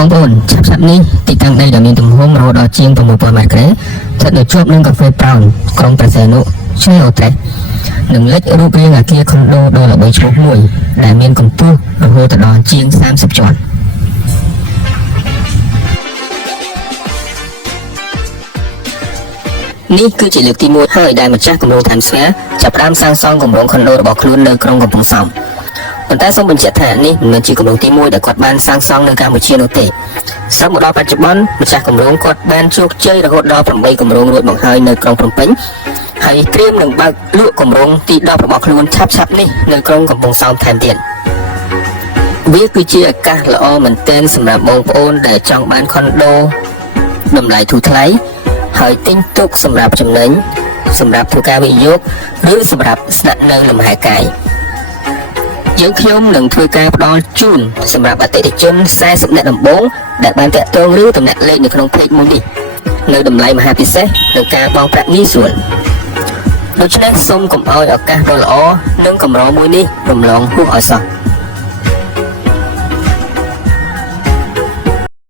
បងប្អូនឆាប់ៗនេះទីតាំងដីដែលមានទំហំរហូតដល់ជាង 6,000 ម៉ែត្រក្រេស្ថិតនៅជាប់នឹងកាហ្វេប្រោនក្រុងព្រះសីហនុឆ្នេរអូត្រេសនឹងលេចរូបរាងអគារខុនដូដ៏ល្បីឈ្មោះមួយដែលមានកម្ពស់រហូតដល់ជាង30ជាន់នេះគឺជាលើកទី1ហើយដែលម្ចាស់គម្រោង Times Square ចាប់ផ្ដើមសាងសង់គម្រោងខុនដូរបស់ខ្លួននៅក្រុងកំពង់សោមប៉ុន្តែសូមបញ្ជាក់ថានេះមិនមែនជាគម្រោងទី1ដែលគាត់បានសាងសង់នៅកម្ពុជានោះទេសឹកមកដល់បច្ចុប្បន្នម្ចាស់គម្រោងគាត់បានជោគជ័យរហូតដល់8គម្រោងរួចមកហើយនៅក្រុងភ្នំពេញហើយត្រៀមនឹងបើកលក់គម្រោងទី10របស់ខ្លួនឆាប់ៗនេះនៅក្រុងកំពង់សោមថែមទៀតវាគឺជាឱកាសល្អមែនទែនសម្រាប់បងប្អូនដែលចង់បានខុនដូតម្លៃធូរថ្លៃហើយទិញទុកសម្រាប់ចំណេញសម្រាប់ធ្វើការវិនិយោគឬសម្រាប់ស្នាក់នៅលំហែកាយយើងខ្ញុំនឹងធ្វើការផ្ដល់ជូនសម្រាប់អតិថិជន40នាក់ដំបូងដែលបានតាក់ទងឬតំណាក់លេខនៅក្នុង page មួយនេះនៅតម្លៃមហាពិសេសនិងការបង់ប្រាក់ងាយស្រួលដូច្នេះសូមកុំឲ្យឱកាសដ៏ល្អនិងកម្រមួយនេះរំលងហួសឲ្យសោះ